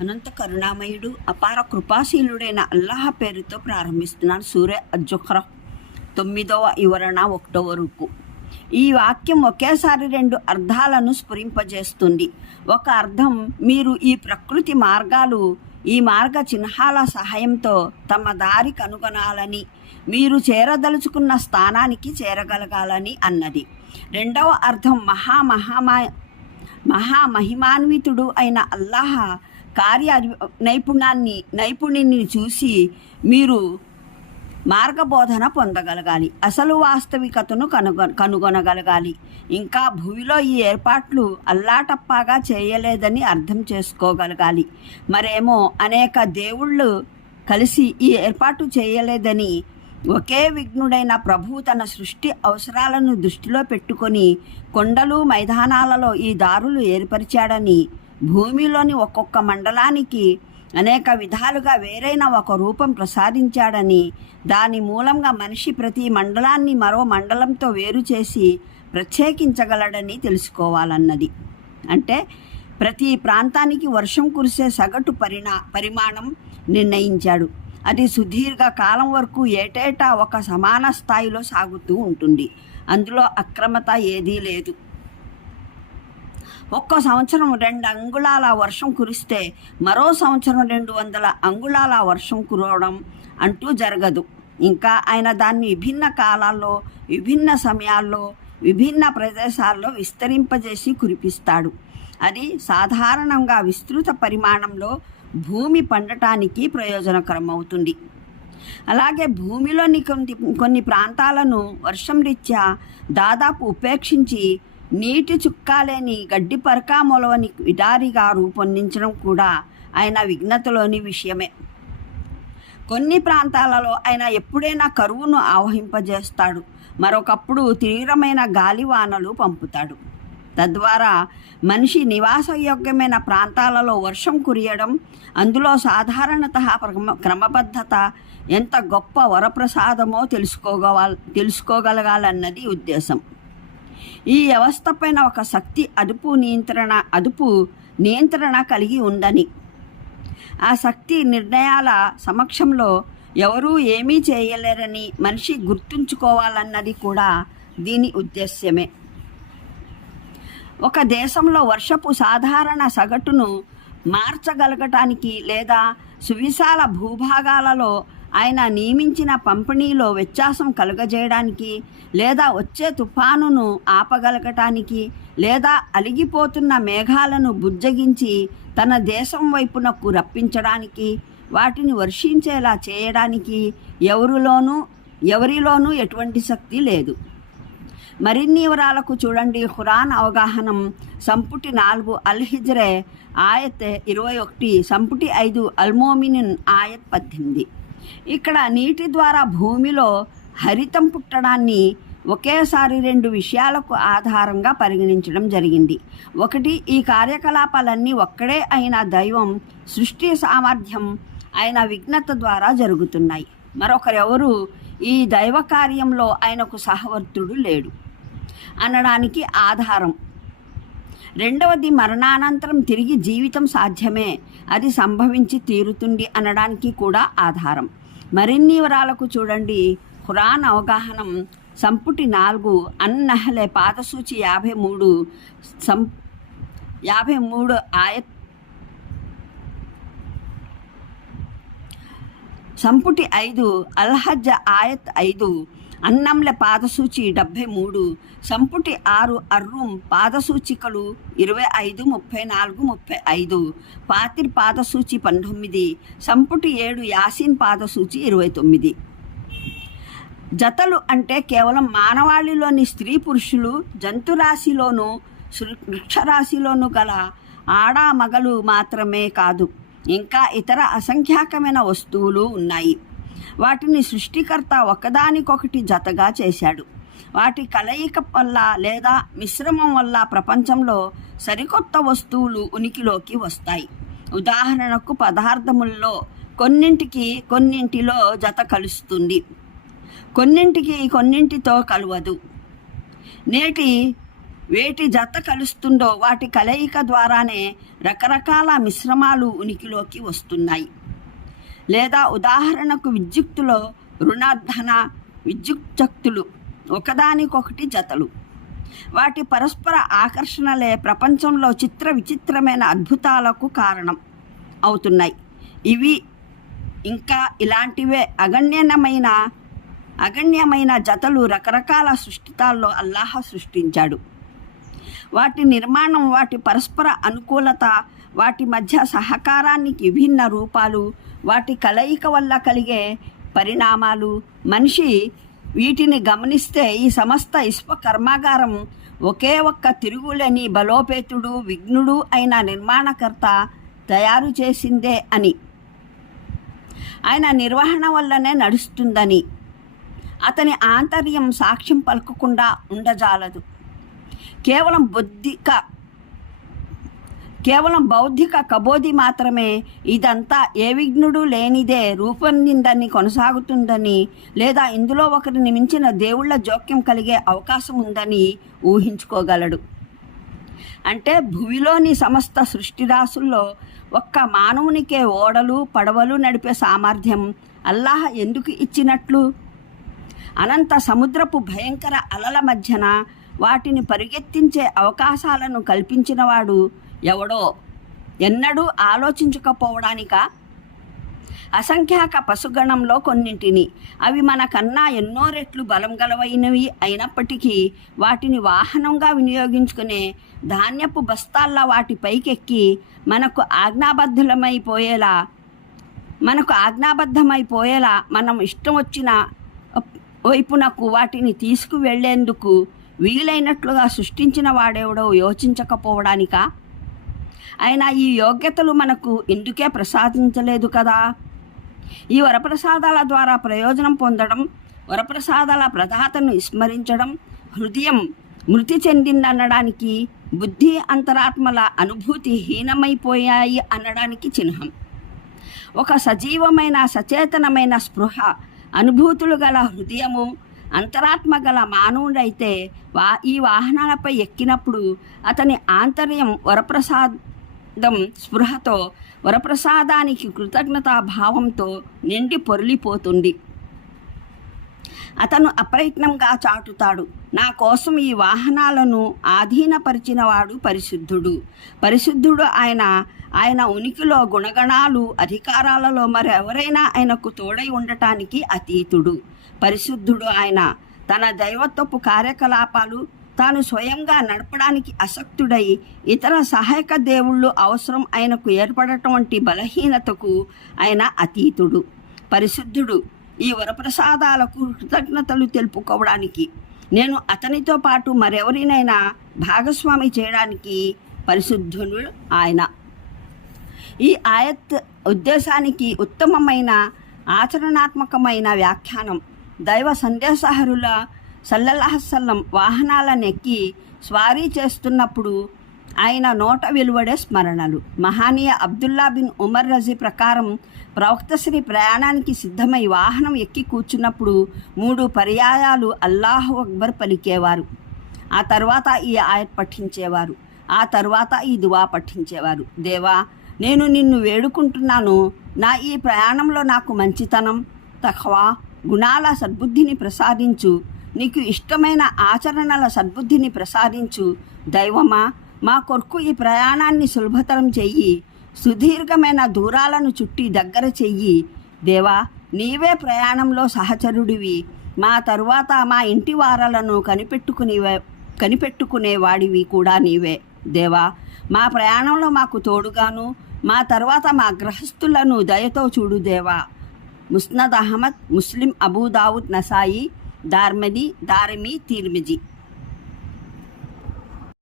అనంత కరుణామయుడు అపార కృపాశీలుడైన అల్లాహ పేరుతో ప్రారంభిస్తున్నాను సూర్య అజుహ్ర తొమ్మిదవ వివరణ ఒకటవ రుకు. ఈ వాక్యం ఒకేసారి రెండు అర్థాలను స్ఫురింపజేస్తుంది. ఒక అర్థం మీరు ఈ ప్రకృతి మార్గాలు ఈ మార్గ చిహ్నాల సహాయంతో తమ దారి కనుగొనాలని మీరు చేరదలుచుకున్న స్థానానికి చేరగలగాలని అన్నది. రెండవ అర్థం మహామహామా మహామహిమాన్వితుడు అయిన అల్లాహ కార్య నైపుణ్యాన్ని నైపుణ్యాన్ని చూసి మీరు మార్గబోధన పొందగలగాలి. అసలు వాస్తవికతను కనుగొ కనుగొనగలగాలి. ఇంకా భూమిలో ఈ ఏర్పాట్లు అల్లాటప్పాగా చేయలేదని అర్థం చేసుకోగలగాలి. మరేమో అనేక దేవుళ్ళు కలిసి ఈ ఏర్పాటు చేయలేదని ఒకే విఘ్నుడైన ప్రభు తన సృష్టి అవసరాలను దృష్టిలో పెట్టుకొని కొండలు మైదానాలలో ఈ దారులు ఏర్పరిచాడని భూమిలోని ఒక్కొక్క మండలానికి అనేక విధాలుగా వేరైన ఒక రూపం ప్రసాదించాడని దాని మూలంగా మనిషి ప్రతి మండలాన్ని మరో మండలంతో వేరు చేసి ప్రత్యేకించగలడని తెలుసుకోవాలన్నది. అంటే ప్రతి ప్రాంతానికి వర్షం కురిసే సగటు పరిణా పరిమాణం నిర్ణయించాడు. అది సుదీర్ఘ కాలం వరకు ఏటేటా ఒక సమాన స్థాయిలో సాగుతూ ఉంటుంది. అందులో అక్రమత ఏదీ లేదు. ఒక్క సంవత్సరం రెండు అంగుళాల వర్షం కురిస్తే మరో సంవత్సరం రెండు వందల అంగుళాల వర్షం కురవడం అంటూ జరగదు. ఇంకా ఆయన దాన్ని విభిన్న కాలాల్లో విభిన్న సమయాల్లో విభిన్న ప్రదేశాల్లో విస్తరింపజేసి కురిపిస్తాడు. అది సాధారణంగా విస్తృత పరిమాణంలో భూమి పండటానికి ప్రయోజనకరమవుతుంది. అలాగే భూమిలోని కొన్ని కొన్ని ప్రాంతాలను వర్షం రీత్యా దాదాపు ఉపేక్షించి నీటి చుక్కాలేని గడ్డి పరకా మొలవని విడారిగా రూపొందించడం కూడా ఆయన విఘ్నతలోని విషయమే. కొన్ని ప్రాంతాలలో ఆయన ఎప్పుడైనా కరువును ఆవహింపజేస్తాడు. మరొకప్పుడు తీవ్రమైన గాలివానలు పంపుతాడు. తద్వారా మనిషి నివాసయోగ్యమైన ప్రాంతాలలో వర్షం కురియడం అందులో సాధారణత క్రమబద్ధత ఎంత గొప్ప వరప్రసాదమో తెలుసుకోగల తెలుసుకోగలగాలన్నది ఉద్దేశం. ఈ వ్యవస్థ పైన ఒక శక్తి అదుపు నియంత్రణ అదుపు నియంత్రణ కలిగి ఉందని. ఆ శక్తి నిర్ణయాల సమక్షంలో ఎవరూ ఏమీ చేయలేరని మనిషి గుర్తుంచుకోవాలన్నది కూడా దీని ఉద్దేశ్యమే. ఒక దేశంలో వర్షపు సాధారణ సగటును మార్చగలగటానికి లేదా సువిశాల భూభాగాలలో ఆయన నియమించిన పంపిణీలో వ్యత్యాసం కలుగజేయడానికి లేదా వచ్చే తుఫానును ఆపగలగటానికి లేదా అలిగిపోతున్న మేఘాలను బుజ్జగించి తన దేశం వైపునకు రప్పించడానికి వాటిని వర్షించేలా చేయడానికి ఎవరిలోనూ ఎవరిలోనూ ఎటువంటి శక్తి లేదు. మరిన్ని వివరాలకు చూడండి. ఖురాన్ అవగాహనం సంపుటి నాలుగు అల్ హిజ్రే ఆయత్ ఇరవై ఒకటి సంపుటి ఐదు అల్మోమినిన్ ఆయత్ పద్దెనిమిది. ఇక్కడ నీటి ద్వారా భూమిలో హరితం పుట్టడాన్ని ఒకేసారి రెండు విషయాలకు ఆధారంగా పరిగణించడం జరిగింది. ఒకటి ఈ కార్యకలాపాలన్నీ ఒక్కడే అయిన దైవం సృష్టి సామర్థ్యం ఆయన విఘ్నత ద్వారా జరుగుతున్నాయి. మరొకరెవరు ఈ దైవ కార్యంలో ఆయనకు సహవర్తుడు లేడు. అనడానికి ఆధారం రెండవది మరణానంతరం తిరిగి జీవితం సాధ్యమే. అది సంభవించి తీరుతుంది అనడానికి కూడా ఆధారం. మరిన్ని వివరాలకు చూడండి. ఖురాన్ అవగాహనం సంపుటి నాలుగు అన్నహలే పాదసూచి యాభై మూడు సం యాభై మూడు ఆయత్ సంపుటి ఐదు అల్హజ్ ఆయత్ ఐదు అన్నంల పాదసూచి డెబ్భై మూడు సంపుటి ఆరు అర్రుం పాదసూచికలు ఇరవై ఐదు ముప్పై నాలుగు ముప్పై ఐదు పాతిర్ పాదసూచి పంతొమ్మిది సంపుటి ఏడు యాసిన్ పాదసూచి ఇరవై తొమ్మిది. జతలు అంటే కేవలం మానవాళిలోని స్త్రీ పురుషులు జంతురాశిలోనూ వృక్షరాశిలోనూ గల ఆడా మగలు మాత్రమే కాదు ఇంకా ఇతర అసంఖ్యాకమైన వస్తువులు ఉన్నాయి. వాటిని సృష్టికర్త ఒకదానికొకటి జతగా చేశాడు. వాటి కలయిక వల్ల లేదా మిశ్రమం వల్ల ప్రపంచంలో సరికొత్త వస్తువులు ఉనికిలోకి వస్తాయి. ఉదాహరణకు పదార్థముల్లో కొన్నింటికి కొన్నింటిలో జత కలుస్తుంది. కొన్నింటికి కొన్నింటితో కలవదు. నేటి వేటి జత కలుస్తుందో వాటి కలయిక ద్వారానే రకరకాల మిశ్రమాలు ఉనికిలోకి వస్తున్నాయి. లేదా ఉదాహరణకు విద్యుత్తులో రుణార్ధన విద్యుక్తులు ఒకదానికొకటి జతలు. వాటి పరస్పర ఆకర్షణలే ప్రపంచంలో చిత్ర విచిత్రమైన అద్భుతాలకు కారణం అవుతున్నాయి. ఇవి ఇంకా ఇలాంటివే. అగణ్యమైన అగణ్యమైన జతలు రకరకాల సృష్టితాల్లో అల్లాహ సృష్టించాడు. వాటి నిర్మాణం వాటి పరస్పర అనుకూలత వాటి మధ్య సహకారానికి విభిన్న రూపాలు వాటి కలయిక వల్ల కలిగే పరిణామాలు. మనిషి వీటిని గమనిస్తే ఈ సమస్త ఇష్ప కర్మాగారం ఒకే ఒక్క తిరుగులేని బలోపేతుడు విఘ్నుడు అయిన నిర్మాణకర్త తయారు చేసిందే అని. ఆయన నిర్వహణ వల్లనే నడుస్తుందని. అతని ఆంతర్యం సాక్ష్యం పలకకుండా ఉండజాలదు. కేవలం బుద్ధిక కేవలం బౌద్ధిక కబోధి మాత్రమే. ఇదంతా ఏ విఘ్నుడు లేనిదే రూపొందిందని కొనసాగుతుందని లేదా ఇందులో ఒకరిని మించిన దేవుళ్ళ జోక్యం కలిగే అవకాశం ఉందని ఊహించుకోగలడు. అంటే భూమిలోని సమస్త సృష్టి రాసుల్లో ఒక్క మానవునికే ఓడలు పడవలు నడిపే సామర్థ్యం అల్లాహ్ ఎందుకు ఇచ్చినట్లు? అనంత సముద్రపు భయంకర అలల మధ్యన వాటిని పరిగెత్తించే అవకాశాలను కల్పించినవాడు ఎవడో ఎన్నడూ ఆలోచించకపోవడానిక? అసంఖ్యాక పశుగణంలో కొన్నింటిని. అవి మన కన్నా ఎన్నో రెట్లు బలం గలవైనవి అయినప్పటికీ వాటిని వాహనంగా వినియోగించుకునే ధాన్యపు బస్తాల్లా వాటి పైకెక్కి మనకు ఆజ్ఞాబద్ధులమైపోయేలా మనకు ఆజ్ఞాబద్ధమైపోయేలా మనం ఇష్టం వచ్చిన వైపునకు వాటిని తీసుకువెళ్ళేందుకు వీలైనట్లుగా సృష్టించిన వాడెవడో యోచించకపోవడానికా? అయినా ఈ యోగ్యతలు మనకు ఎందుకే ప్రసాదించలేదు కదా? ఈ వరప్రసాదాల ద్వారా ప్రయోజనం పొందడం వరప్రసాదాల ప్రదాతను విస్మరించడం హృదయం మృతి చెందిందనడానికి బుద్ధి అంతరాత్మల అనుభూతి హీనమైపోయాయి అనడానికి చిహ్నం. ఒక సజీవమైన సచేతనమైన స్పృహ అనుభూతులు గల హృదయము అంతరాత్మ గల మానవుడైతే వా ఈ వాహనాలపై ఎక్కినప్పుడు అతని ఆంతర్యం వరప్రసాద్ స్పృహతో వరప్రసాదానికి కృతజ్ఞతా భావంతో నిండి పొరలిపోతుంది. అతను అప్రయత్నంగా చాటుతాడు. నా కోసం ఈ వాహనాలను ఆధీనపరిచినవాడు పరిశుద్ధుడు. పరిశుద్ధుడు ఆయన ఆయన ఉనికిలో గుణగణాలు అధికారాలలో మరెవరైనా ఆయనకు తోడై ఉండటానికి అతీతుడు. పరిశుద్ధుడు ఆయన. తన దైవత్వపు కార్యకలాపాలు తాను స్వయంగా నడపడానికి అసక్తుడై ఇతర సహాయక దేవుళ్ళు అవసరం ఆయనకు ఏర్పడటం వంటి బలహీనతకు ఆయన అతీతుడు. పరిశుద్ధుడు. ఈ వరప్రసాదాలకు కృతజ్ఞతలు తెలుపుకోవడానికి నేను అతనితో పాటు మరెవరినైనా భాగస్వామి చేయడానికి పరిశుద్ధుడు ఆయన. ఈ ఆయత్ ఉద్దేశానికి ఉత్తమమైన ఆచరణాత్మకమైన వ్యాఖ్యానం దైవ సందేశహరుల సల్లల్లాహసల్లం వాహనాలను ఎక్కి స్వారీ చేస్తున్నప్పుడు ఆయన నోట వెలువడే స్మరణలు. మహానీయ అబ్దుల్లా బిన్ ఉమర్ రజీ ప్రకారం ప్రవక్త శ్రీ ప్రయాణానికి సిద్ధమై వాహనం ఎక్కి కూర్చున్నప్పుడు మూడు పర్యాయాలు అల్లాహు అక్బర్ పలికేవారు. ఆ తర్వాత ఈ ఆయత్ పఠించేవారు. ఆ తర్వాత ఈ దువా పఠించేవారు. దేవా నేను నిన్ను వేడుకుంటున్నాను. నా ఈ ప్రయాణంలో నాకు మంచితనం తఖవా గుణాల సద్బుద్ధిని ప్రసాదించు. నీకు ఇష్టమైన ఆచరణల సద్బుద్ధిని ప్రసాదించు. దైవమా మా కొరకు ఈ ప్రయాణాన్ని సులభతరం చెయ్యి. సుదీర్ఘమైన దూరాలను చుట్టి దగ్గర చెయ్యి. దేవా నీవే ప్రయాణంలో సహచరుడివి. మా తరువాత మా ఇంటి వారలను కనిపెట్టుకుని కనిపెట్టుకునే వాడివి కూడా నీవే. దేవా మా ప్రయాణంలో మాకు తోడుగాను మా తర్వాత మా గ్రహస్థులను దయతో చూడు దేవా. ముస్నద్ అహ్మద్ ముస్లిం అబూదావుద్ నసాయి दारमदी दारमी तीरमजी